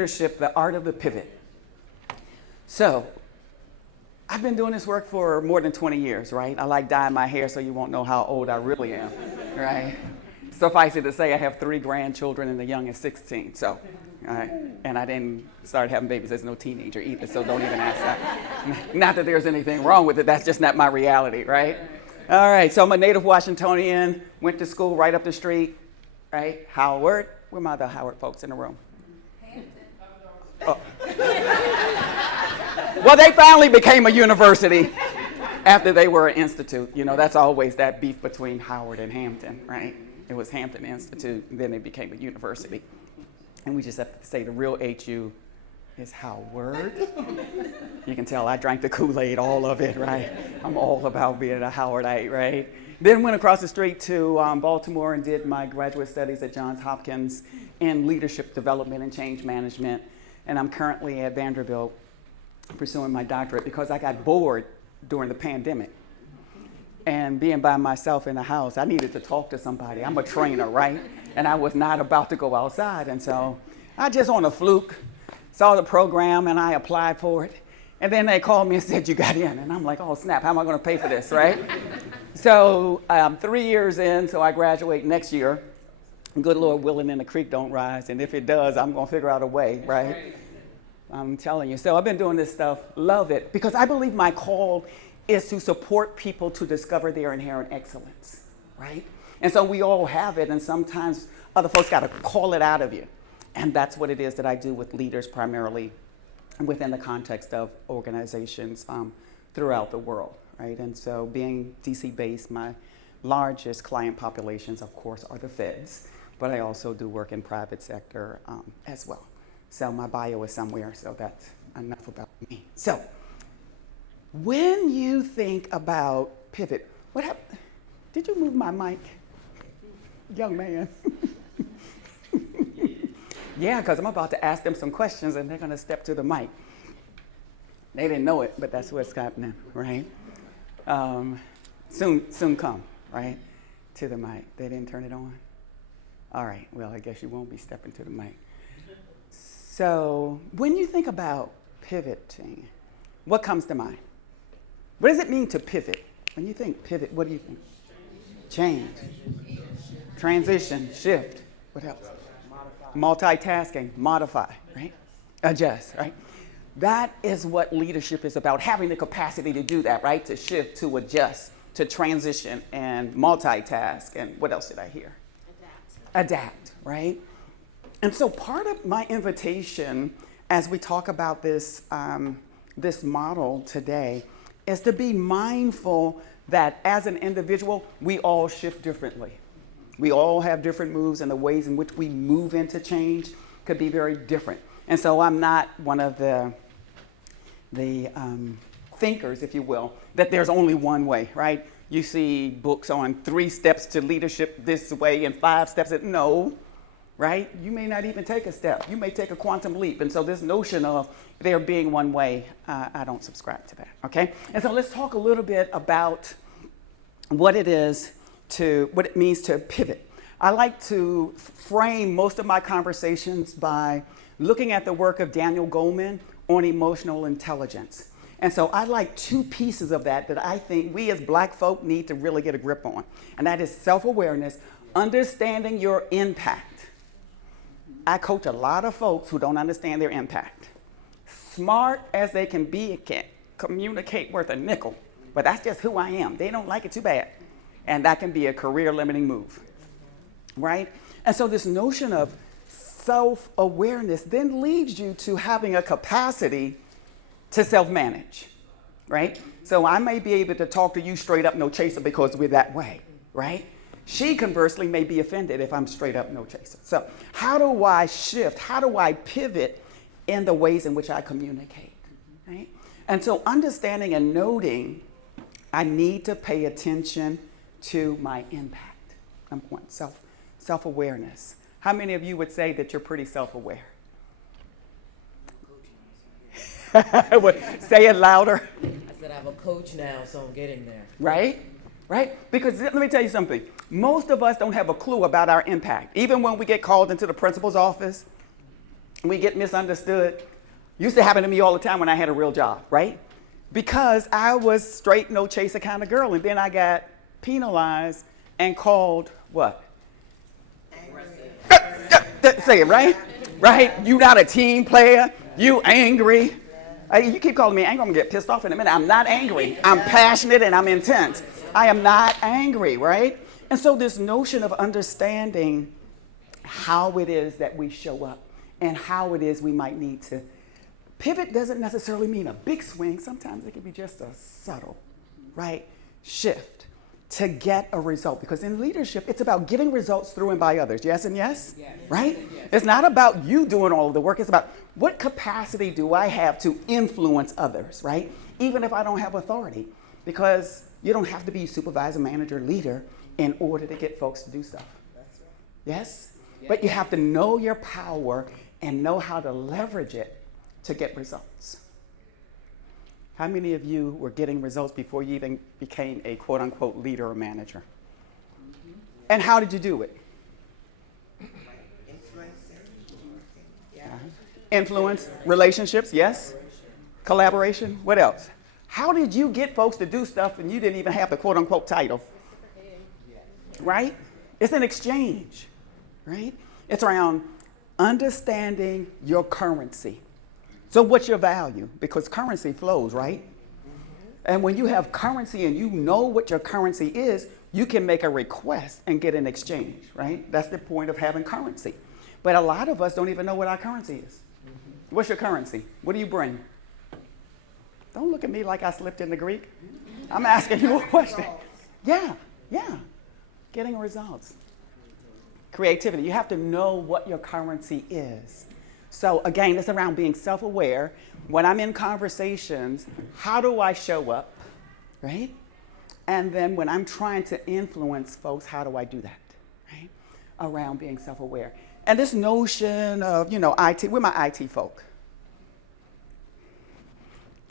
leadership, the art of the pivot. So, I've been doing this work for more than 20 years, right? I like dyeing my hair so you won't know how old I really am, right? Suffice it to say, I have 3 grandchildren and the young is 16, so, and I didn't start having babies as no teenager either, so don't even ask that. Not that there's anything wrong with it, that's just not my reality, right? All right, so I'm a native Washingtonian, went to school right up the street, right? Howard, where are my other Howard folks in the room? Oh. Well, they finally became a university after they were an institute. You know, that's always that beef between Howard and Hampton, right? It was Hampton Institute, and then they became a university. And we just have to say the real HU is Howard. You can tell I drank the Kool-Aid, all of it, right? I'm all about being a Howardite, right? Then went across the street to Baltimore and did my graduate studies at Johns Hopkins in leadership development and change management. And I'm currently at Vanderbilt pursuing my doctorate because I got bored during the pandemic. And being by myself in the house, I needed to talk to somebody. I'm a trainer, right? And I was not about to go outside. And so I just on a fluke saw the program and I applied for it. And then they called me and said, you got in. And I'm like, oh snap, how am I gonna pay for this, right? So I'm 3 years in, so I graduate next year. Good Lord willing, and the creek don't rise. And if it does, I'm gonna figure out a way, right? I'm telling you. So I've been doing this stuff, love it, because I believe my call is to support people to discover their inherent excellence, right? And so we all have it, and sometimes other folks gotta call it out of you. And that's what it is that I do with leaders primarily within the context of organizations throughout the world, right? And so being DC based, my largest client populations, of course, are the feds, but I also do work in private sector as well. So my bio is somewhere, so that's enough about me. So when you think about pivot, what happened? Did you move my mic, young man? Yeah, because I'm about to ask them some questions and they're going to step to the mic. They didn't know it, but that's what's happening, right? Soon come, right, to the mic. They didn't turn it on? All right, well, I guess you won't be stepping to the mic. So when you think about pivoting, what comes to mind? What does it mean to pivot? When you think pivot, what do you think? Change. Transition, shift. What else? Multitasking, modify, right? Adjust, right? That is what leadership is about, having the capacity to do that, right? To shift, to adjust, to transition, and multitask, and what else did I hear? Adapt, right? And so part of my invitation as we talk about this, this model today is to be mindful that as an individual, we all shift differently. We all have different moves, and the ways in which we move into change could be very different. And so I'm not one of the thinkers, if you will, that there's only one way, right? You see books on 3 steps to leadership this way and 5 steps that, no, right? You may not even take a step. You may take a quantum leap. And so this notion of there being one way, I don't subscribe to that, okay? And so let's talk a little bit about what it means to pivot. I like to frame most of my conversations by looking at the work of Daniel Goleman on emotional intelligence. And so I like 2 pieces of that I think we as Black folk need to really get a grip on. And that is self-awareness, understanding your impact. I coach a lot of folks who don't understand their impact. Smart as they can be, can't communicate worth a nickel, but that's just who I am. They don't like it too bad. And that can be a career-limiting move, right? And so this notion of self-awareness then leads you to having a capacity to self-manage, right? So I may be able to talk to you straight up, no chaser, because we're that way, right? She conversely may be offended if I'm straight up, no chaser. So how do I shift? How do I pivot in the ways in which I communicate, right? And so understanding and noting, I need to pay attention to my impact. Number 1, self-awareness. How many of you would say that you're pretty self-aware? Say it louder. I said I have a coach now, so I'm getting there. Right? Right? Because let me tell you something. Most of us don't have a clue about our impact. Even when we get called into the principal's office We get misunderstood. Used to happen to me all the time when I had a real job, right? Because I was straight, no chaser kind of girl, and then I got penalized and called what? Say it, right? Right? You not a team player. You angry. You keep calling me angry, I'm gonna get pissed off in a minute. I'm not angry. I'm passionate and I'm intense. I am not angry, right? And so this notion of understanding how it is that we show up and how it is we might need to pivot doesn't necessarily mean a big swing. Sometimes it can be just a subtle, right, shift to get a result. Because in leadership, it's about getting results through and by others. Yes and yes? Yes. Right? Yes. It's not about you doing all of the work. It's about what capacity do I have to influence others, right? Even if I don't have authority. Because you don't have to be supervisor, manager, leader in order to get folks to do stuff. That's right. Yes? Yes? But you have to know your power and know how to leverage it to get results. How many of you were getting results before you even became a quote unquote leader or manager? Mm-hmm. And how did you do it? Influence, relationships, yes. Collaboration, what else? How did you get folks to do stuff and you didn't even have the quote unquote title? Right? It's an exchange, right? It's around understanding your currency. So what's your value? Because currency flows, right? And when you have currency and you know what your currency is, you can make a request and get an exchange, right? That's the point of having currency. But a lot of us don't even know what our currency is. What's your currency? What do you bring? Don't look at me like I slipped in the Greek. I'm asking you a question. Yeah. Getting results. Creativity. You have to know what your currency is. So again, it's around being self-aware. When I'm in conversations, how do I show up, right? And then when I'm trying to influence folks, how do I do that, right? Around being self-aware. And this notion of, IT, we're my IT folk.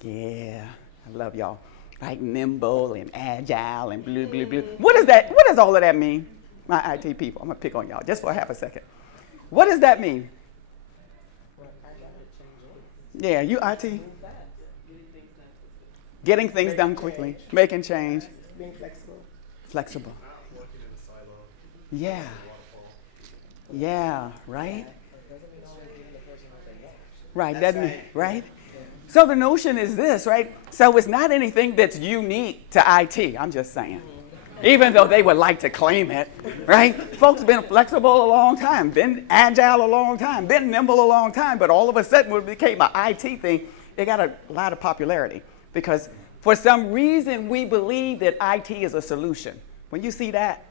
Yeah, I love y'all. Like nimble and agile and blue. What is that? What does all of that mean? My IT people. I'm gonna pick on y'all just for half a second. What does that mean? Yeah, you IT. Getting things done quickly, making change. Being flexible. Flexible. Not working in a silo. Yeah, right? Right, doesn't it? Right? So the notion is this, right? So it's not anything that's unique to IT, I'm just saying. Even though they would like to claim it, right? Folks been flexible a long time, been agile a long time, been nimble a long time, but all of a sudden when it became an IT thing, it got a lot of popularity because for some reason we believe that IT is a solution. When you see that,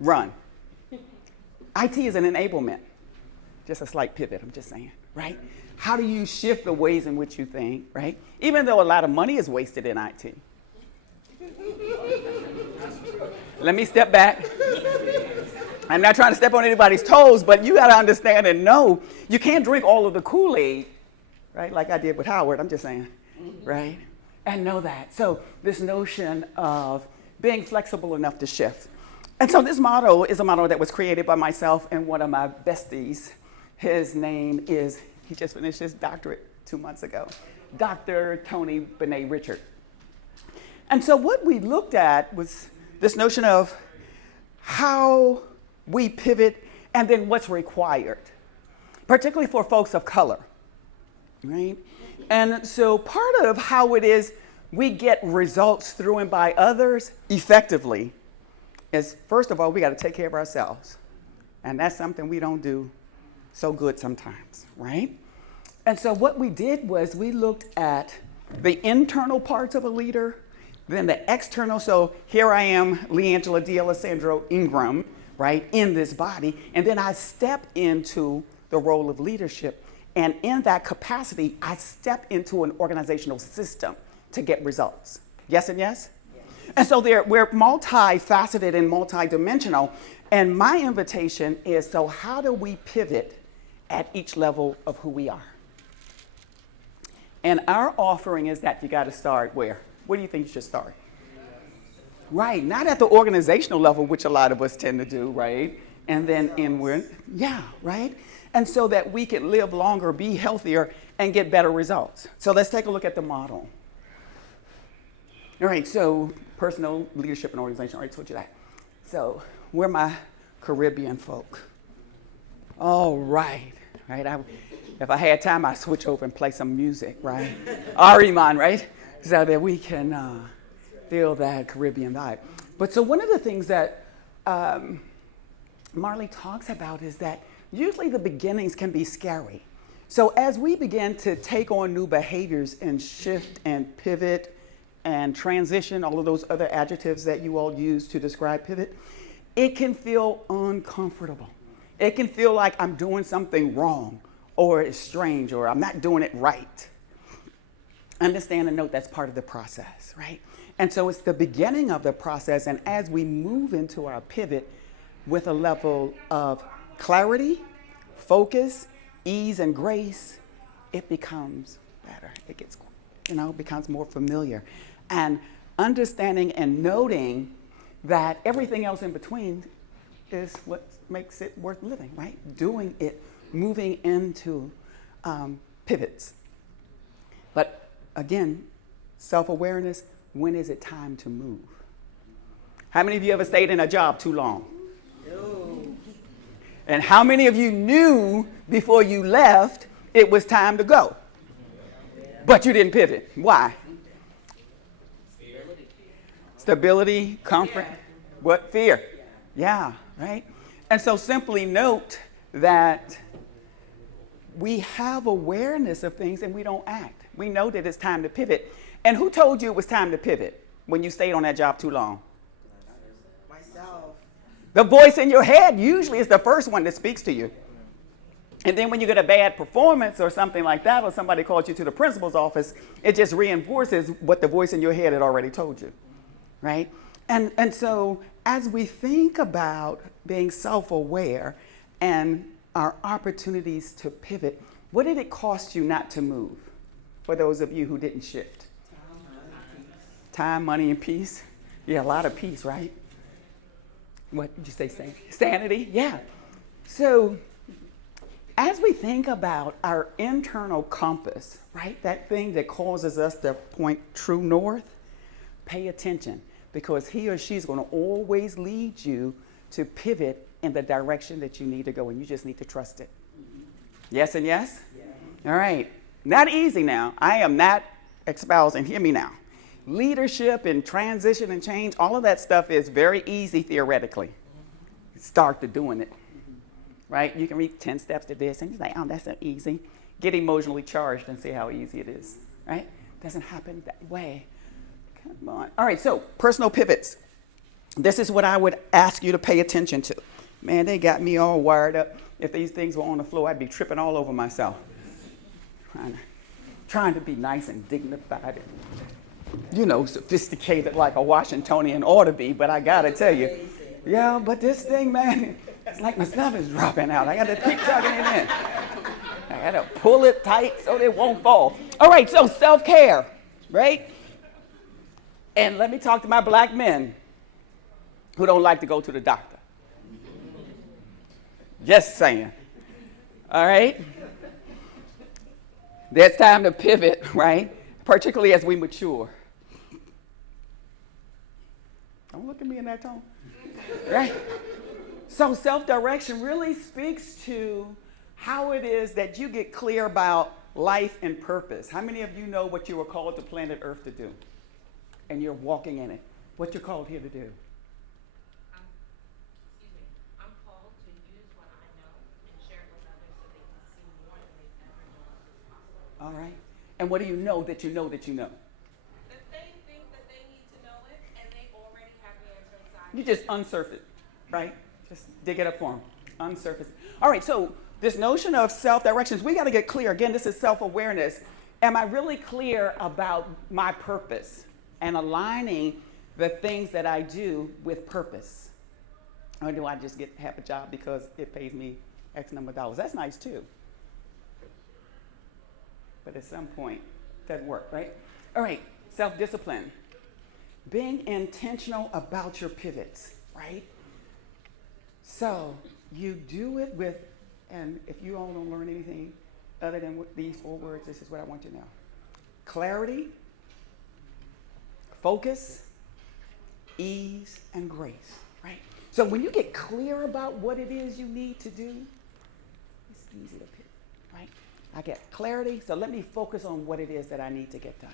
run. IT is an enablement. Just a slight pivot, I'm just saying, right? How do you shift the ways in which you think, right? Even though a lot of money is wasted in IT. Let me step back. I'm not trying to step on anybody's toes, but you got to understand and know you can't drink all of the Kool-Aid, right? Like I did with Howard, I'm just saying, right? And know that. So this notion of being flexible enough to shift. And so this motto is a motto that was created by myself and one of my besties. His name is, he just finished his doctorate 2 months ago, Dr. Tony Benet Richard. And so what we looked at was this notion of how we pivot and then what's required, particularly for folks of color, right? And so part of how it is we get results through and by others effectively is, first of all, we got to take care of ourselves. And that's something we don't do so good sometimes, right? And so what we did was we looked at the internal parts of a leader, then the external. So here I am, Leangela D'Alessandro Ingram, right, in this body. And then I step into the role of leadership. And in that capacity, I step into an organizational system to get results. Yes and yes? And so we're multifaceted and multidimensional. And my invitation is, so how do we pivot at each level of who we are? And our offering is that you got to start where? Where do you think you should start? Right, not at the organizational level, which a lot of us tend to do, right? and then inward. Yeah, right? And so that we can live longer, be healthier, and get better results. So let's take a look at the model. All right, so personal leadership and organization. I already told you that. So we're my Caribbean folk. All right, right? If I had time, I'd switch over and play some music, right? Ariman, right? So that we can feel that Caribbean vibe. But so one of the things that Marley talks about is that usually the beginnings can be scary. So as we begin to take on new behaviors and shift and pivot and transition, all of those other adjectives that you all use to describe pivot, it can feel uncomfortable. It can feel like I'm doing something wrong, or it's strange, or I'm not doing it right. Understand and note that's part of the process, right? And so it's the beginning of the process, and as we move into our pivot with a level of clarity, focus, ease, and grace, it becomes better. It gets, becomes more familiar. And understanding and noting that everything else in between is what makes it worth living, right? Doing it, moving into pivots. But again, self-awareness, when is it time to move? How many of you ever stayed in a job too long? No. And how many of you knew before you left it was time to go? But you didn't pivot. Why? Stability, comfort. What? Fear. Yeah, right? And so simply note that we have awareness of things and we don't act. We know that it's time to pivot. And who told you it was time to pivot when you stayed on that job too long? Myself. The voice in your head usually is the first one that speaks to you. And then when you get a bad performance or something like that, or somebody calls you to the principal's office, it just reinforces what the voice in your head had already told you, right? And so as we think about being self-aware and our opportunities to pivot, what did it cost you not to move? For those of you who didn't shift. Time, money, and peace. Yeah, a lot of peace, right? What did you say? Sanity? Yeah. So as we think about our internal compass, right, that thing that causes us to point true north, pay attention, because he or she's going to always lead you to pivot in the direction that you need to go, and you just need to trust it. Yes and yes? Yeah. All right. Not easy now. I am not espousing, hear me now. Leadership and transition and change, all of that stuff is very easy theoretically. Start to doing it. Right? You can read 10 steps to this and you're like, oh, that's so easy. Get emotionally charged and see how easy it is. Right? Doesn't happen that way. Come on. All right, so personal pivots. This is what I would ask you to pay attention to. Man, they got me all wired up. If these things were on the floor, I'd be tripping all over myself. Trying to be nice and dignified and, sophisticated like a Washingtonian ought to be, but I gotta tell you, yeah, but this thing, man, it's like my stuff is dropping out. I gotta keep tugging it in. I gotta pull it tight so it won't fall. All right, so self-care, right? And let me talk to my black men who don't like to go to the doctor. Just saying. All right? There's time to pivot, right? Particularly as we mature. Don't look at me in that tone. Right? So self-direction really speaks to how it is that you get clear about life and purpose. How many of you know what you were called to planet Earth to do? And you're walking in it. What you're called here to do? I'm called to use what I know and share it with others so they can see more than they've ever known is possible. All right. And what do you know that you know that you know? That they think that they need to know it and they already have the answer inside. You just unsurface it, right? Just dig it up for them. Unsurface it. All right, so this notion of self-directions, we got to get clear. Again, this is self-awareness. Am I really clear about my purpose and aligning the things that I do with purpose? Or do I just have a job because it pays me X number of dollars? That's nice too. But at some point, it doesn't work, right? All right, self-discipline. Being intentional about your pivots, right? So you do it with, and if you all don't learn anything other than these 4 words, this is what I want you to know. Clarity, focus, ease, and grace, right? So when you get clear about what it is you need to do, it's easy to pick, right? I get clarity, so let me focus on what it is that I need to get done.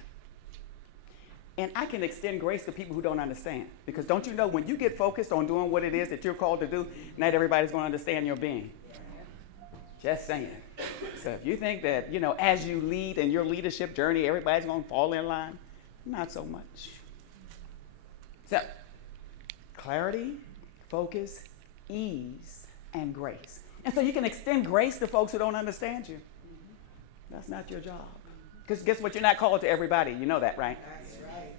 And I can extend grace to people who don't understand. Because don't you know, when you get focused on doing what it is that you're called to do, not everybody's going to understand your being. Just saying. So if you think that, as you lead in your leadership journey, everybody's going to fall in line, not so much. So, clarity, focus, ease, and grace. And so you can extend grace to folks who don't understand you. That's not your job. Because guess what? You're not called to everybody. You know that, right? That's right.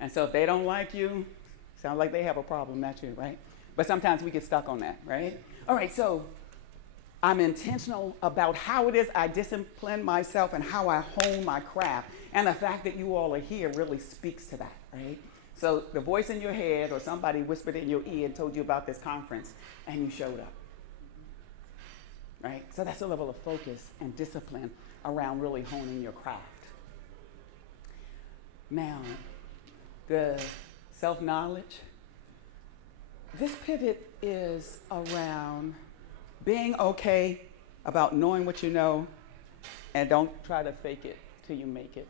And so if they don't like you, sounds like they have a problem, not you, right? But sometimes we get stuck on that, right? All right, so I'm intentional about how it is I discipline myself and how I hone my craft. And the fact that you all are here really speaks to that, right? So the voice in your head or somebody whispered in your ear and told you about this conference and you showed up, right? So that's a level of focus and discipline around really honing your craft. Now, the self-knowledge, this pivot is around being okay about knowing what you know and don't try to fake it till you make it.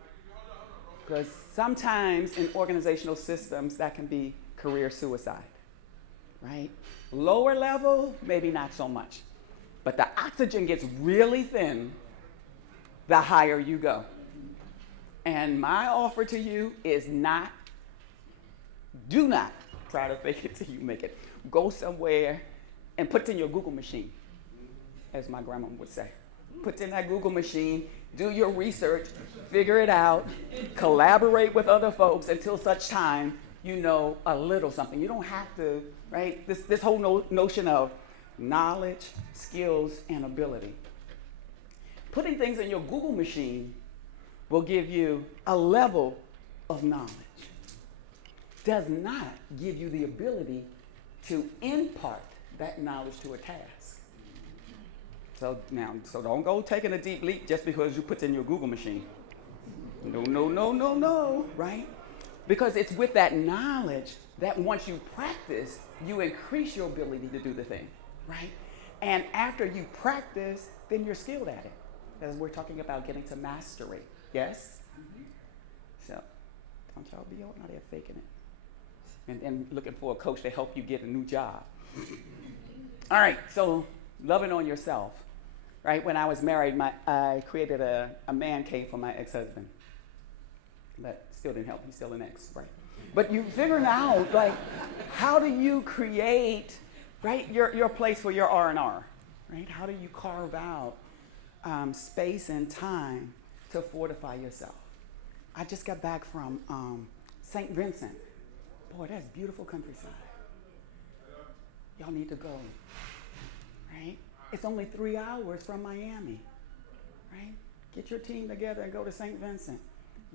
Because sometimes in organizational systems, that can be career suicide, right? Lower level, maybe not so much. But the oxygen gets really thin the higher you go. And my offer to you is do not try to fake it till you make it. Go somewhere and put it in your Google machine, as my grandma would say. Put it in that Google machine, do your research, figure it out, collaborate with other folks until such time you know a little something. You don't have to, right? This whole notion of knowledge, skills, and ability. Putting things in your Google machine will give you a level of knowledge. Does not give you the ability to impart that knowledge to a task. So don't go taking a deep leap just because you put it in your Google machine. No, right? Because it's with that knowledge that once you practice, you increase your ability to do the thing, right? And after you practice, then you're skilled at it. As we're talking about getting to mastery, yes? So don't y'all be out there faking it. And looking for a coach to help you get a new job. All right, so loving on yourself, right? When I was married, I created a man cave for my ex-husband. That still didn't help. He's still an ex, right? But you figuring out, like, how do you create, right, your place for your R&R, right? How do you carve out space and time to fortify yourself? I just got back from St. Vincent. Boy, that's beautiful countryside. Y'all need to go, right? It's only 3 hours from Miami, right? Get your team together and go to St. Vincent.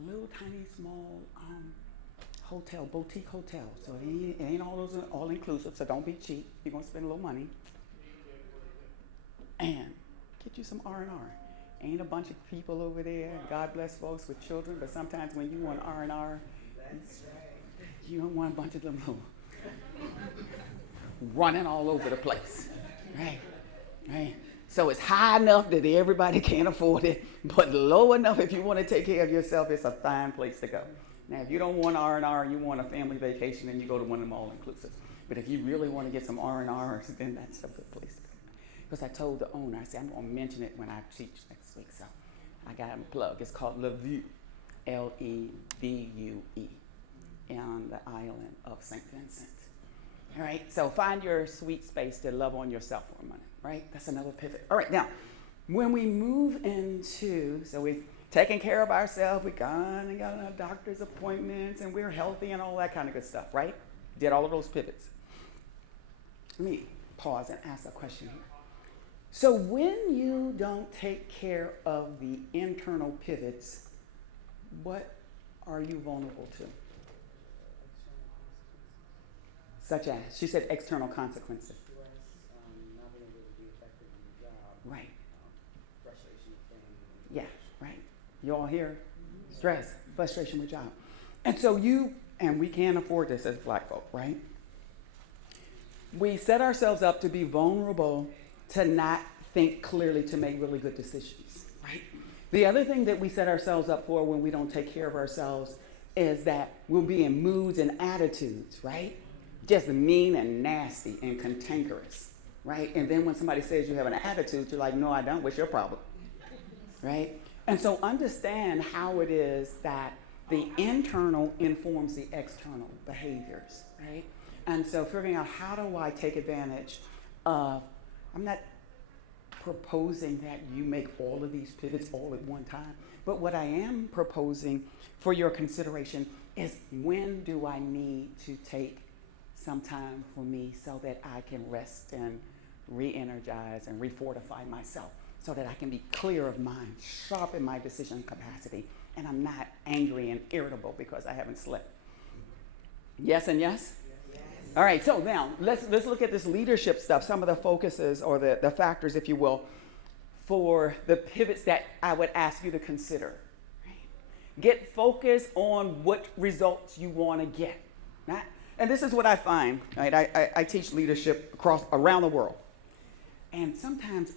Little tiny small hotel, boutique hotel. So it ain't all those all inclusive, so don't be cheap. You're gonna spend a little money. And get you some R&R. Ain't a bunch of people over there. God bless folks with children, but sometimes when you want R&R, you don't want a bunch of them running all over the place, right? So it's high enough that everybody can't afford it, but low enough if you want to take care of yourself, it's a fine place to go. Now, if you don't want R&R, you want a family vacation, then you go to one of them all-inclusive. But if you really want to get some R&R, then that's a good place to go. Because I told the owner, I said, I'm going to mention it when I teach next week, so I got him plugged. It's called Le Vue, Levue, on the island of St. Vincent. All right, so find your sweet space to love on yourself for a minute, right? That's another pivot. All right, now, when we move into, so we've taken care of ourselves, we gone and got our doctor's appointments, and we're healthy and all that kind of good stuff, right? Did all of those pivots. Let me pause and ask a question here. So when you don't take care of the internal pivots, what are you vulnerable to? Such as, she said external consequences. Right. Frustration with family. Yeah, right. You all hear? Stress, frustration with job. And so and we can't afford this as black folk, right? We set ourselves up to be vulnerable, to not think clearly, to make really good decisions, right? The other thing that we set ourselves up for when we don't take care of ourselves is that we'll be in moods and attitudes, right? Just mean and nasty and cantankerous, right? And then when somebody says you have an attitude, you're like, no, I don't. What's your problem, right? And so understand how it is that the internal informs the external behaviors, right? And so figuring out how do I take advantage of, I'm not proposing that you make all of these pivots all at one time, but what I am proposing for your consideration is, when do I need to take some time for me so that I can rest and re-energize and refortify myself, so that I can be clear of mind, sharp in my decision capacity, and I'm not angry and irritable because I haven't slept. Yes and yes? Yes. All right, so now let's look at this leadership stuff, some of the focuses or the factors, if you will, for the pivots that I would ask you to consider. Right? Get focused on what results you want to get. And this is what I find, right? I teach leadership around the world. And sometimes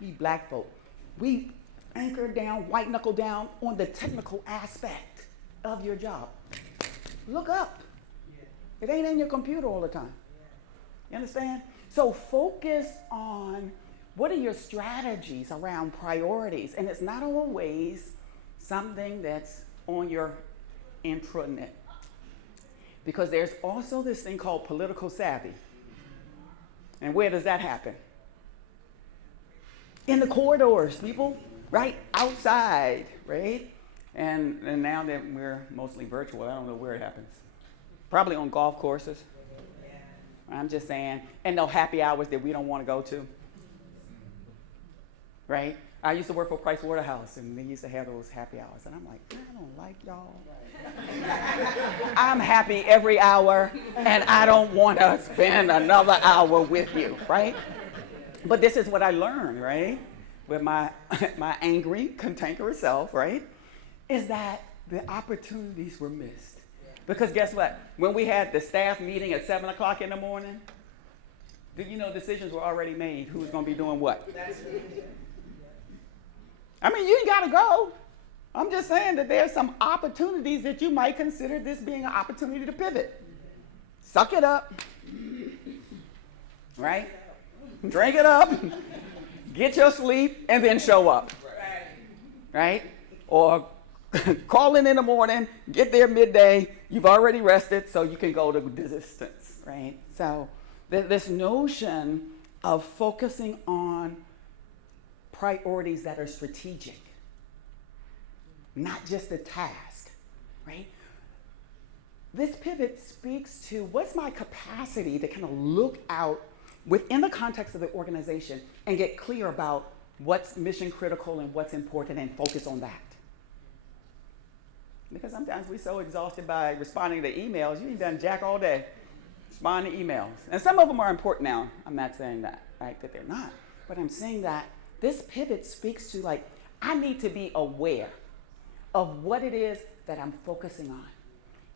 we black folk, we anchor down, white knuckle down on the technical aspect of your job. Look up. It ain't in your computer all the time. You understand? So focus on what are your strategies around priorities. And it's not always something that's on your intranet. Because there's also this thing called political savvy. And where does that happen? In the corridors, people, right? Outside, right? And now that we're mostly virtual, I don't know where it happens. Probably on golf courses. I'm just saying. And no happy hours that we don't want to go to. Right? I used to work for Price Waterhouse, and they used to have those happy hours. And I'm like, I don't like y'all. I'm happy every hour, and I don't want to spend another hour with you, right? But this is what I learned, right? With my angry, cantankerous self, right? Is that the opportunities were missed. Because guess what? When we had the staff meeting at 7 o'clock in the morning, did you know decisions were already made? Who's going to be doing what? I mean, you ain't got to go. I'm just saying that there's some opportunities that you might consider this being an opportunity to pivot. Suck it up. Right? Drink it up. Get your sleep and then show up. Right? Or call in the morning, get there midday, you've already rested, so you can go to distance, right? So this notion of focusing on priorities that are strategic, not just a task, right? This pivot speaks to what's my capacity to kind of look out within the context of the organization and get clear about what's mission critical and what's important and focus on that. Because sometimes we're so exhausted by responding to emails, you ain't done jack all day. Responding to emails. And some of them are important now. I'm not saying that, right, that they're not. But I'm saying that this pivot speaks to, like, I need to be aware of what it is that I'm focusing on.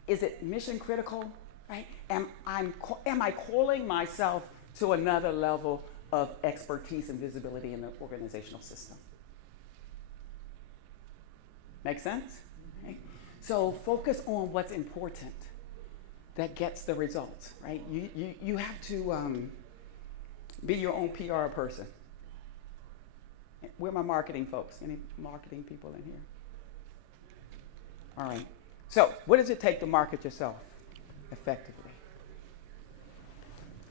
Is it mission critical, right? Am I calling myself to another level of expertise and visibility in the organizational system? Make sense? Right? So focus on what's important that gets the results, right? You have to be your own PR person. Where are my marketing folks? Any marketing people in here? All right. So what does it take to market yourself effectively?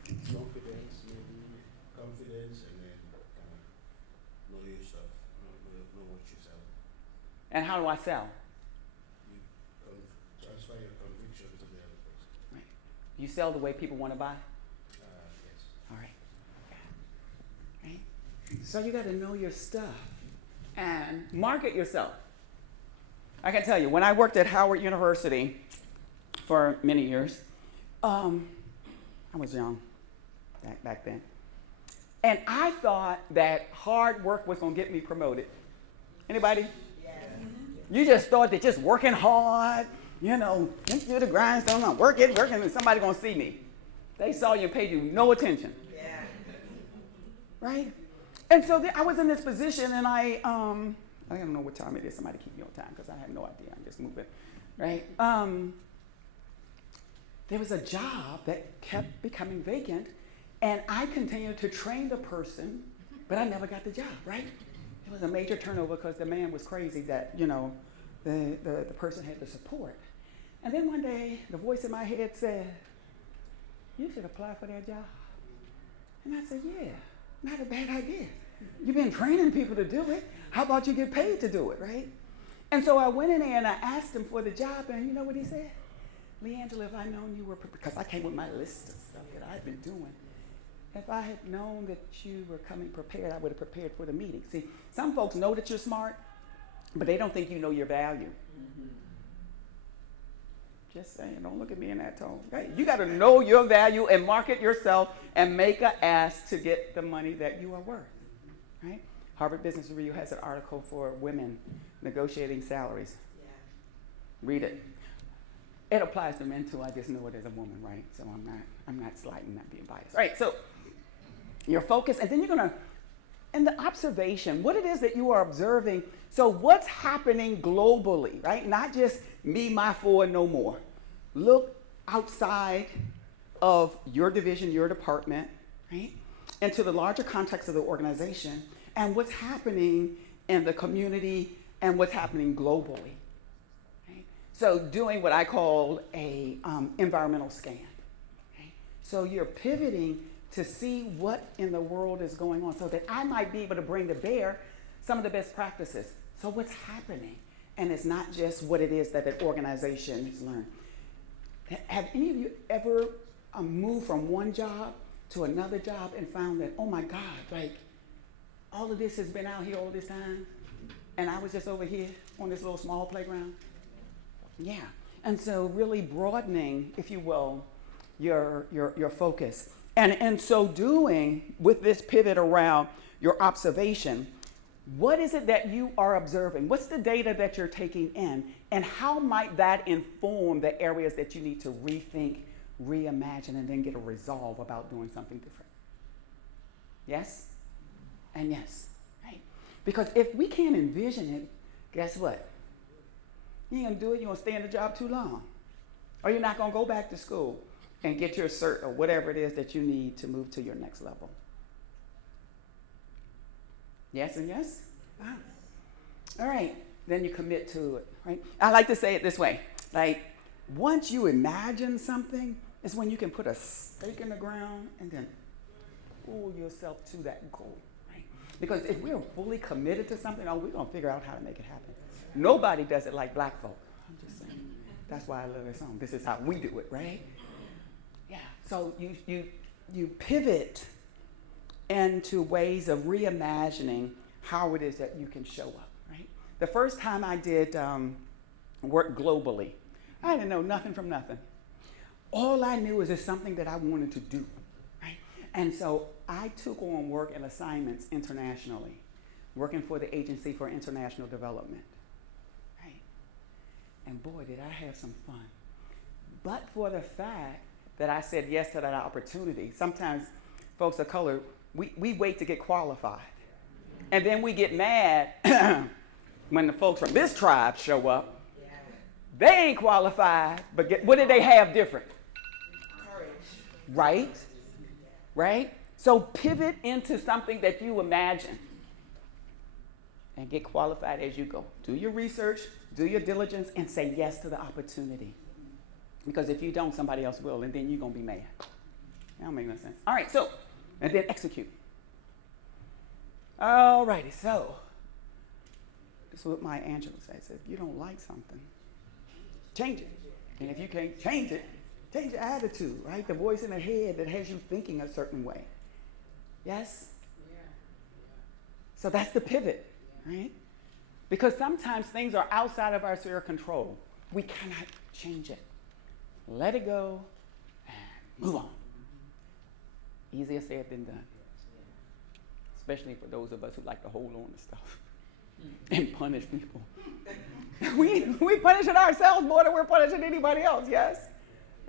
Confidence, maybe confidence, and then know your stuff, know what you sell. And how do I sell? You transfer your conviction to the other person. Right. You sell the way people want to buy? Yes. All right. Right. So you got to know your stuff and market yourself. I can tell you, when I worked at Howard University for many years, I was young back then. And I thought that hard work was going to get me promoted. Anybody? You just thought that just working hard, into the grindstone, working, and somebody going to see me. They saw you and paid you no attention. Yeah. Right? And so I was in this position, and I don't know what time it is. Somebody keep me on time because I have no idea. I'm just moving. Right? There was a job that kept becoming vacant, and I continued to train the person, but I never got the job, right? It was a major turnover because the man was crazy that, the person had the support. And then one day, the voice in my head said, you should apply for that job. And I said, yeah, not a bad idea. You've been training people to do it. How about you get paid to do it, right? And so I went in there and I asked him for the job, and you know what he said? Leangela, if I'd known you were, because I came with my list of stuff that I'd been doing. If I had known that you were coming prepared, I would have prepared for the meeting. See, some folks know that you're smart, but they don't think you know your value. Just saying, don't look at me in that tone. Right? You got to know your value and market yourself and make an ask to get the money that you are worth. Right? Harvard Business Review has an article for women negotiating salaries. Yeah. Read it. It applies to men too. I just know it as a woman, right? So I'm not slighting, not being biased. All right, so your focus, and then you're gonna, and the observation, what it is that you are observing. So what's happening globally, right? Not just me, my four, no more. Look outside of your division, your department, right? Into the larger context of the organization and what's happening in the community and what's happening globally. So doing what I call a environmental scan. Okay? So you're pivoting to see what in the world is going on so that I might be able to bring to bear some of the best practices. So what's happening? And it's not just what it is that an organization has learned. Have any of you ever moved from one job to another job and found that, oh my God, like all of this has been out here all this time and I was just over here on this little small playground? Yeah, and so really broadening, if you will, your focus. And in so doing, with this pivot around your observation, what is it that you are observing? What's the data that you're taking in? And how might that inform the areas that you need to rethink, reimagine, and then get a resolve about doing something different? Yes? And yes, right? Because if we can't envision it, guess what? You ain't gonna do it, you're gonna stay in the job too long. Or you're not gonna go back to school and get your cert or whatever it is that you need to move to your next level. Yes and yes? Wow. All right, then you commit to it, right? I like to say it this way, like once you imagine something, it's when you can put a stake in the ground and then pull yourself to that goal, right? Because if we're fully committed to something, we're gonna figure out how to make it happen. Nobody does it like black folk. I'm just saying. That's why I love this song. This is how we do it, right? Yeah. So you pivot into ways of reimagining how it is that you can show up, right? The first time I did work globally, I didn't know nothing from nothing. All I knew is it's something that I wanted to do, right? And so I took on work and assignments internationally, working for the Agency for International Development. And boy, did I have some fun. But for the fact that I said yes to that opportunity, sometimes folks of color, we wait to get qualified. And then we get mad when the folks from this tribe show up. Yeah. They ain't qualified, but what did they have different? Courage. Right? Right? So pivot into something that you imagine and get qualified as you go. Do your research, do your diligence, and say yes to the opportunity. Because if you don't, somebody else will, and then you're going to be mad. That don't make no sense. All right, so, and then execute. All righty, so, this is what Maya Angelou says. If you don't like something, change it. And if you can't change it, change your attitude, right? The voice in the head that has you thinking a certain way. Yes? Yeah. So that's the pivot. Right? Because sometimes things are outside of our sphere of control. We cannot change it. Let it go and move on. Easier said than done. especially for those of us who like to hold on to stuff and punish people. we punish it ourselves more than we're punishing anybody else, yes?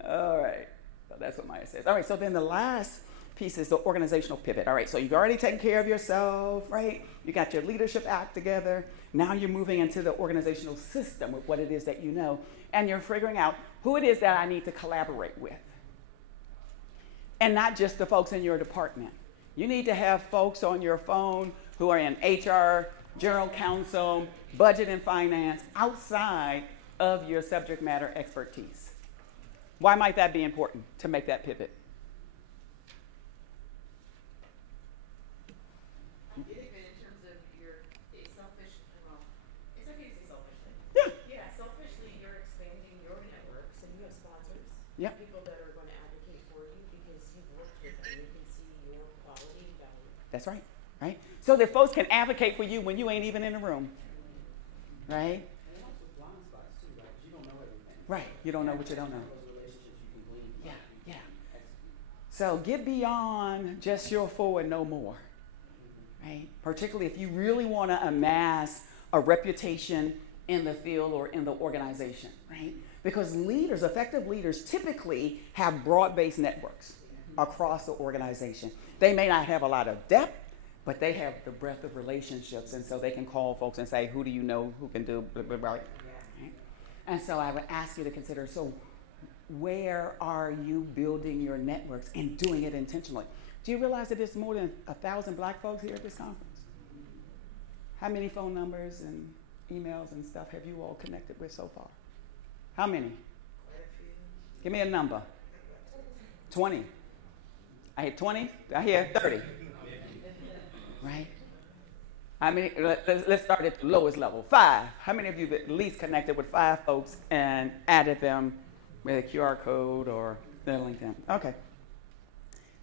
All right, so that's what Maya says. All right, so then the last piece is the organizational pivot. All right, so you've already taken care of yourself, right? You got your leadership act together. Now you're moving into the organizational system with what it is that you know, and you're figuring out who it is that I need to collaborate with. And not just the folks in your department. You need to have folks on your phone who are in HR, general counsel, budget and finance, outside of your subject matter expertise. Why might that be important to make that pivot? I get it, but in terms of it's selfish, well, it's okay to say selfishly. Yeah. Yeah, selfishly, you're expanding your networks and you have sponsors. Yep. People that are going to advocate for you because you've worked with them. You can see your quality and value. That's right, right? So that folks can advocate for you when you ain't even in the room, right? And it helps with blind spots too, right? 'Cause you don't know everything. Right, you don't know what you don't know. Those relationships you can glean from. Yeah, yeah. So get beyond just your forward no more, right? Particularly if you really want to amass a reputation in the field or in the organization, right? Because leaders, effective leaders, typically have broad-based networks across the organization. They may not have a lot of depth, but they have the breadth of relationships, and so they can call folks and say, who do you know who can do blah, blah, blah, right? And so I would ask you to consider, so where are you building your networks and doing it intentionally? Do you realize that there's more than 1,000 black folks here at this conference? How many phone numbers and emails and stuff have you all connected with so far? How many? Give me a number. 20. I hear 20. I hear 30. Right? I mean, let's start at the lowest level. 5. How many of you at least connected with 5 folks and added them with a QR code or their LinkedIn? Okay.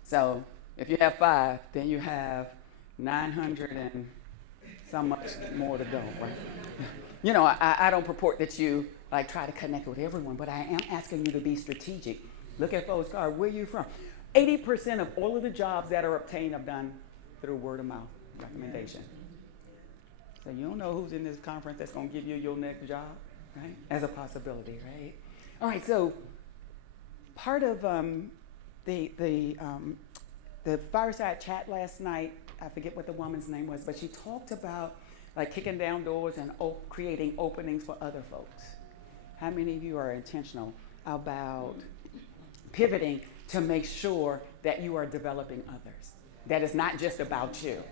So if you have 5, then you have 900 and some much more to go, right? You know, I don't purport that you like try to connect with everyone, but I am asking you to be strategic. Look at folks' card. Where are you from? 80% of all of the jobs that are obtained are done through word of mouth recommendation. So you don't know who's in this conference that's going to give you your next job, right? As a possibility, right? All right. So part of the fireside chat last night, I forget what the woman's name was, but she talked about like kicking down doors and creating openings for other folks. How many of you are intentional about pivoting to make sure that you are developing others? That it's not just about you.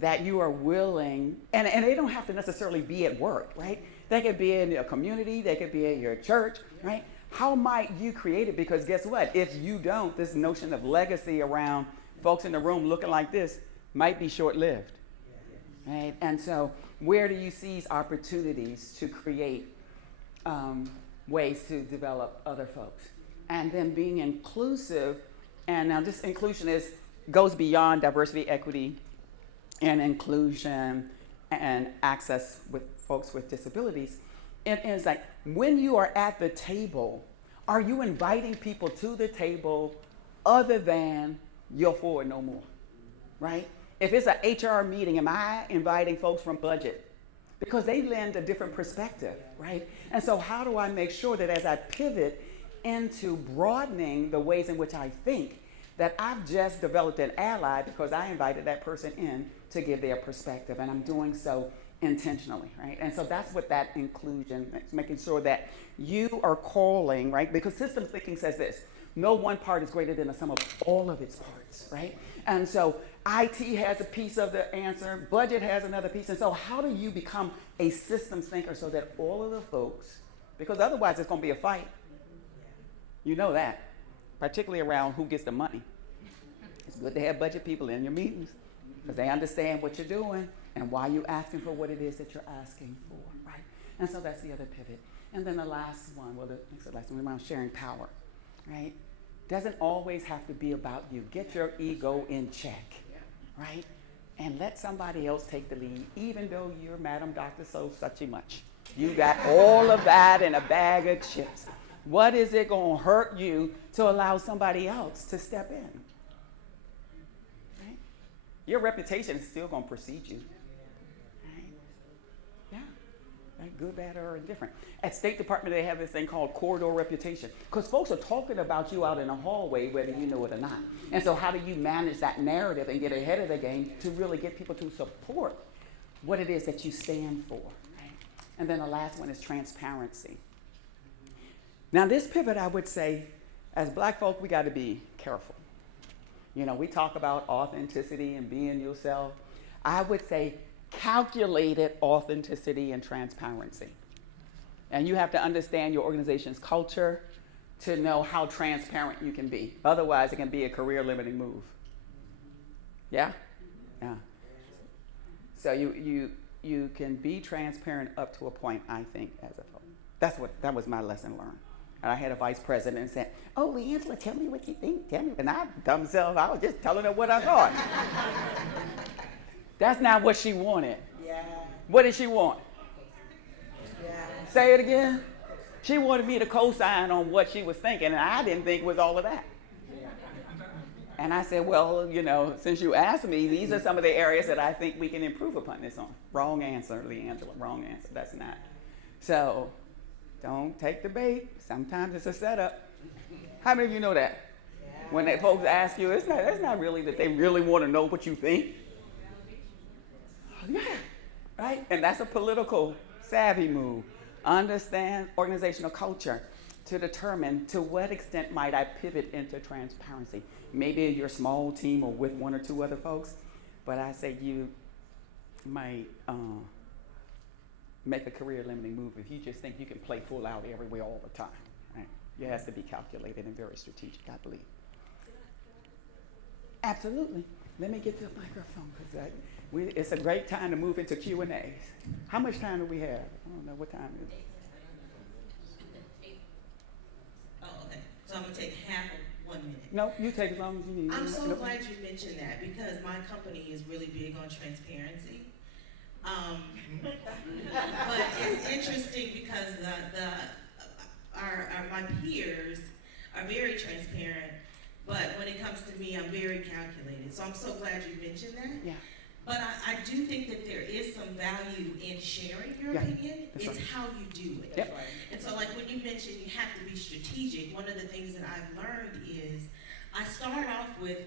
That you are willing, and they don't have to necessarily be at work, right? They could be in your community, they could be in your church, right? How might you create it? Because guess what? If you don't, this notion of legacy around folks in the room looking like this might be short-lived, right? And so where do you seize opportunities to create ways to develop other folks? And then being inclusive, and now this inclusion goes beyond diversity, equity, and inclusion and access with folks with disabilities. It is like when you are at the table, are you inviting people to the table other than your forward no more, right? If it's an HR meeting, am I inviting folks from budget? Because they lend a different perspective, right? And so how do I make sure that as I pivot into broadening the ways in which I think, that I've just developed an ally because I invited that person in to give their perspective, and I'm doing so intentionally, right? And so that's what that inclusion, making sure that you are calling, right? Because systems thinking says this: no one part is greater than the sum of all of its parts, right? And so IT has a piece of the answer, budget has another piece, and so how do you become a systems thinker so that all of the folks, because otherwise it's going to be a fight. You know that, particularly around who gets the money. It's good to have budget people in your meetings because they understand what you're doing and why you're asking for what it is that you're asking for, right? And so that's the other pivot. And then the last one, the last one around sharing power, right? Doesn't always have to be about you. Get your ego in check, right? And let somebody else take the lead, even though you're Madam Dr. So such and much. You got all of that in a bag of chips. What is it going to hurt you to allow somebody else to step in? Right? Your reputation is still going to precede you. Right? Yeah. Right? Good, bad, or indifferent. At State Department, they have this thing called corridor reputation, because folks are talking about you out in the hallway, whether you know it or not. And so how do you manage that narrative and get ahead of the game to really get people to support what it is that you stand for? Right? And then the last one is transparency. Now, this pivot, I would say, as black folk, we got to be careful. You know, we talk about authenticity and being yourself. I would say calculated authenticity and transparency. And you have to understand your organization's culture to know how transparent you can be. Otherwise, it can be a career-limiting move. Yeah? Yeah. So you can be transparent up to a point, I think, as a folk. That was my lesson learned. And I had a vice president and said, "Oh, Leangela, tell me what you think. Tell me." And I, dumb self, I was just telling her what I thought. That's not what she wanted. Yeah. What did she want? Yeah. Say it again. She wanted me to co-sign on what she was thinking, and I didn't think it was all of that. And I said, well, you know, since you asked me, these are some of the areas that I think we can improve upon this on. Wrong answer, Leangela, wrong answer. That's not. So don't take the bait. Sometimes it's a setup. How many of you know that? When that folks ask you, it's not really that they really want to know what you think. Yeah, right? And that's a political savvy move. Understand organizational culture to determine to what extent might I pivot into transparency. Maybe in your small team or with one or two other folks, but I say you might make a career-limiting move if you just think you can play full out everywhere all the time. Right? It has to be calculated and very strategic, I believe. Absolutely. Let me get the microphone because it's a great time to move into Q&As. How much time do we have? I don't know what time it is. Oh, okay. So I'm gonna take half of 1 minute. No, you take as long as you need. I'm so No. glad you mentioned that because my company is really big on transparency. But it's interesting because my peers are very transparent, but when it comes to me, I'm very calculated. So I'm so glad you mentioned that. Yeah. But I do think that there is some value in sharing your Yeah, opinion. that's It's right. how you do it. Yep. And so like when you mentioned you have to be strategic, one of the things that I've learned is I start off with,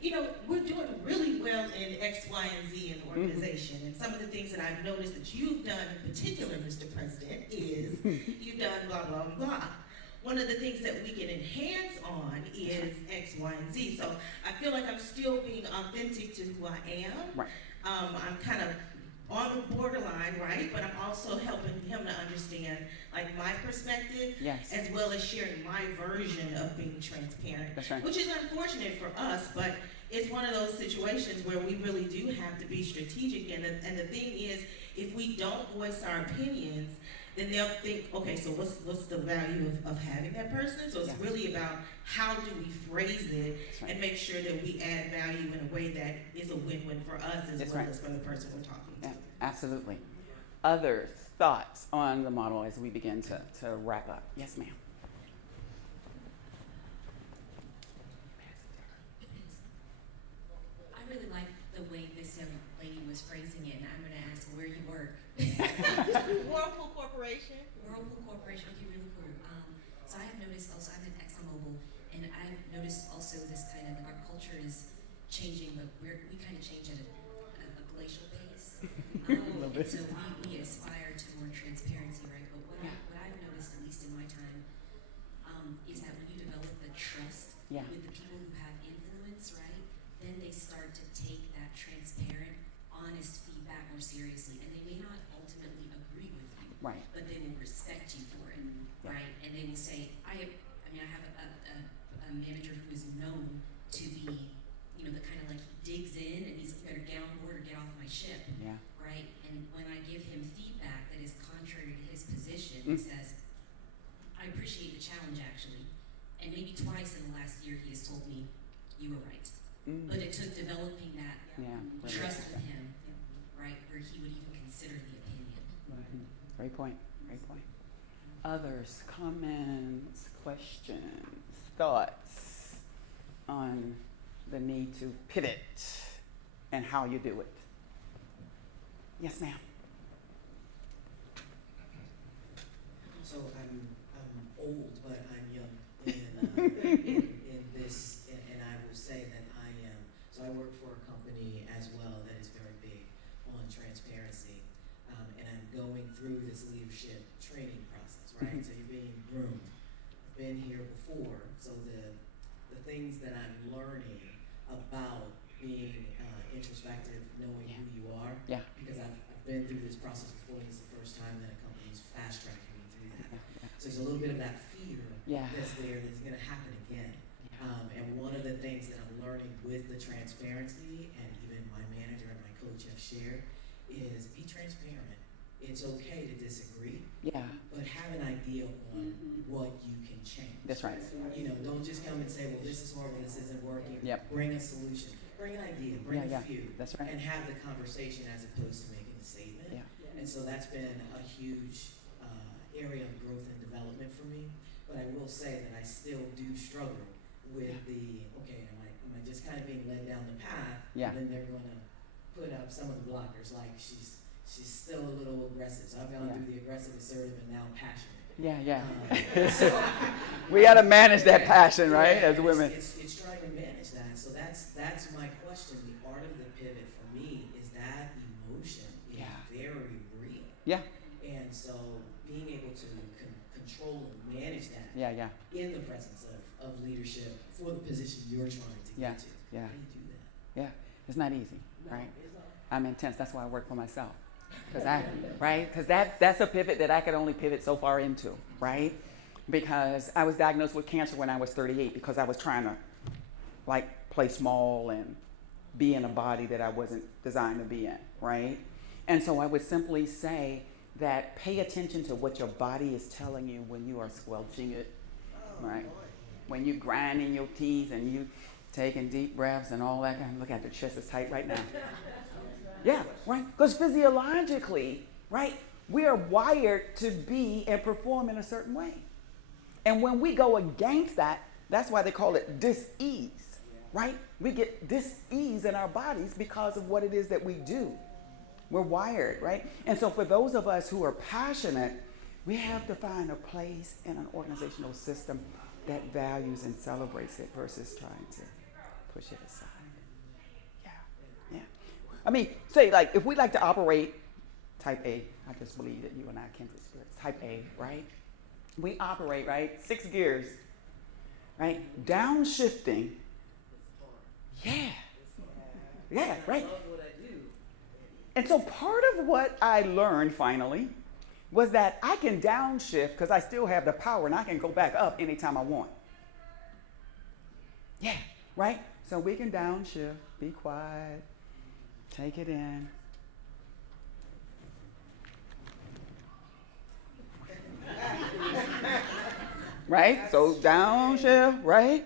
you know, we're doing really well in X, Y, and Z in the organization. And some of the things that I've noticed that you've done in particular, Mr. President, is you've done blah, blah, blah. One of the things that we can enhance on is X, Y, and Z. So I feel like I'm still being authentic to who I am. Right. I'm kind of on the borderline, right? But I'm also helping him to understand like my perspective, Yes. as well as sharing my version of being transparent. That's right. Which is unfortunate for us, but it's one of those situations where we really do have to be strategic. And the thing is, if we don't voice our opinions, then they'll think, okay, so what's the value of having that person? So it's Yeah. really about how do we phrase it That's right. and make sure that we add value in a way that is a win-win for us as That's well right. as for the person we're talking to. Yeah, absolutely. Other thoughts on the model as we begin to wrap up? Yes, ma'am. I really like the way this young lady was phrasing it, and I'm going to ask where you work. Whirlpool Corporation. Whirlpool Corporation, okay, really cool. So I have noticed also, I'm at ExxonMobil, and I've noticed also this kind of, our culture is changing, but we kind of change at a glacial pace. And so we aspire to more transparency, right? But what I've noticed, at least in my time, is that when you develop the trust Yeah. with the people who have influence, right, then they start to take that transparent, honest feedback more seriously. And they may not ultimately agree with you, Right. but they will respect you for it, Yeah. right? And they will say, I have a manager who is known to be, you know, the kind of like he digs in and he's better get on board or get off my ship, Yeah. right? And when I give him feedback that is contrary to his position, he says, I appreciate the challenge actually. And maybe twice in the last year he has told me, you were right. But it took developing that Yeah. trust with him, right, where he would even consider the opinion. Great point. Great point. Others, comments, questions, thoughts on the need to pivot and how you do it. Yes, ma'am. So I'm old, but I'm young in this, and I will say that I am. So I work for a company as well that is very big on transparency, and I'm going through this leadership training process, right? So you're being groomed. I've been here before, so the things that I'm learning about being introspective, knowing who you are, Yeah. because I've been through this process before, and it's the first time that a company's fast tracking me through that. So there's a little bit of that fear Yeah. that's there that's going to happen again. And one of the things that I'm learning with the transparency, and even my manager and my coach have shared, is be transparent. It's okay to disagree, Yeah. but have an idea on what you can change. That's right. You know, don't just come and say, well, this is horrible, this isn't working. Yep. Bring a solution. Bring an idea, bring Yeah, a few. That's right. And have the conversation as opposed to making a statement. Yeah. And so that's been a huge area of growth and development for me. But I will say that I still do struggle with the, okay, am I just kind of being led down the path? Yeah. And then they're going to put up some of the blockers, like she's still a little aggressive. So I've gone Yeah. through the aggressive, assertive, and now passionate. Yeah. So We got to manage that passion, right, yeah, as women. It's trying to manage that. So that's my question. The art of the pivot for me is that emotion is Yeah. very real. Yeah. And so being able to control and manage that Yeah. in the presence of leadership for the position you're trying to Yeah. get to. Yeah. How do you do that? Yeah. It's not easy, right? It's not. I'm intense. That's why I work for myself. Because that's a pivot that I could only pivot so far into, right? Because I was diagnosed with cancer when I was 38 because I was trying to play small and be in a body that I wasn't designed to be in, right? And so I would simply say that pay attention to what your body is telling you when you are squelching it, right? When you grinding your teeth and you taking deep breaths and all that kind of, look at the chest is tight right now. Yeah, right? Because physiologically, right, we are wired to be and perform in a certain way. And when we go against that, that's why they call it dis-ease, right? We get dis-ease in our bodies because of what it is that we do. We're wired, right? And so for those of us who are passionate, we have to find a place in an organizational system that values and celebrates it versus trying to push it aside. Yeah. I mean, say if we like to operate type A, I just believe that you and I are kindred spirits, type A, right? We operate, right? 6 gears, right? Downshifting. Yeah, right. And so part of what I learned finally was that I can downshift because I still have the power and I can go back up anytime I want. Yeah, right? So we can downshift, be quiet, take it in. Right? So downshift, right?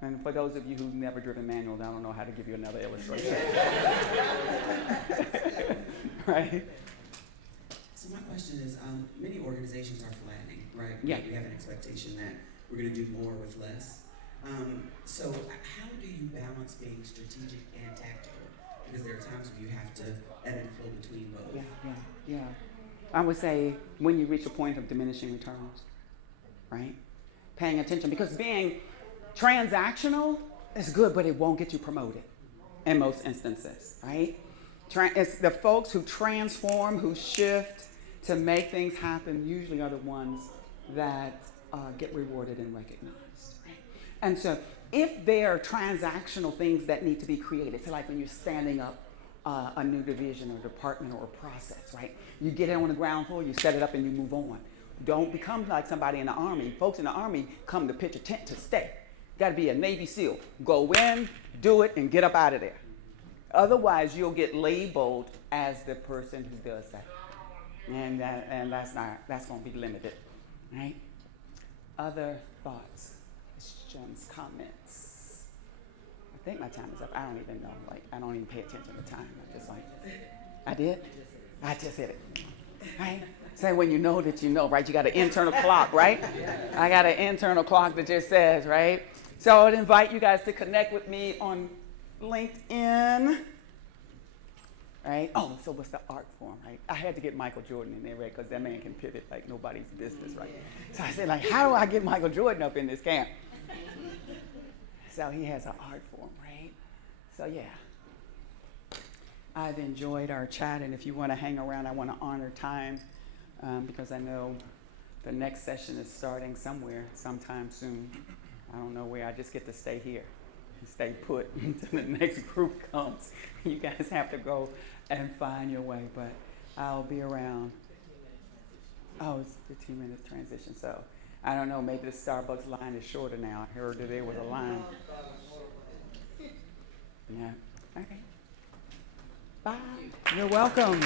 And for those of you who've never driven manual, I don't know how to give you another illustration. Right? So my question is, many organizations are flattening, right? Yeah. We have an expectation that we're going to do more with less. So how do you balance being strategic and tactical? Because there are times when you have to ebb and flow between both. Yeah. I would say when you reach a point of diminishing returns, right? Paying attention, because being transactional is good, but it won't get you promoted in most instances, right? It's the folks who transform, who shift to make things happen usually are the ones that get rewarded and recognized, right? And so if there are transactional things that need to be created, so like when you're standing up a new division or department or a process, right? You get it on the ground floor, you set it up and you move on. Don't become like somebody in the Army. Folks in the Army come to pitch a tent to stay. Got to be a Navy SEAL. Go in, do it, and get up out of there. Otherwise, you'll get labeled as the person who does that. And that's going to be limited, right? Other thoughts, questions, comments? I think my time is up. I don't even know. I don't even pay attention to time. I'm just I did? I just hit it. Right? Say when you know that you know, right? You got an internal clock, right? I got an internal clock that just says, right? So I would invite you guys to connect with me on LinkedIn. right? Oh, so what's the art form, right? I had to get Michael Jordan in there, right? Because that man can pivot like nobody's business, right? So I said, like, how do I get Michael Jordan up in this camp? So he has an art form, right? So yeah. I've enjoyed our chat, and if you want to hang around, I want to honor time because I know the next session is starting somewhere, sometime soon. I don't know where. I just get to stay here, stay put until the next group comes. You guys have to go and find your way, but I'll be around. Oh, it's 15 minutes transition, so I don't know. Maybe the Starbucks line is shorter now. I heard that there was a line. Yeah. Okay. Bye. You're welcome.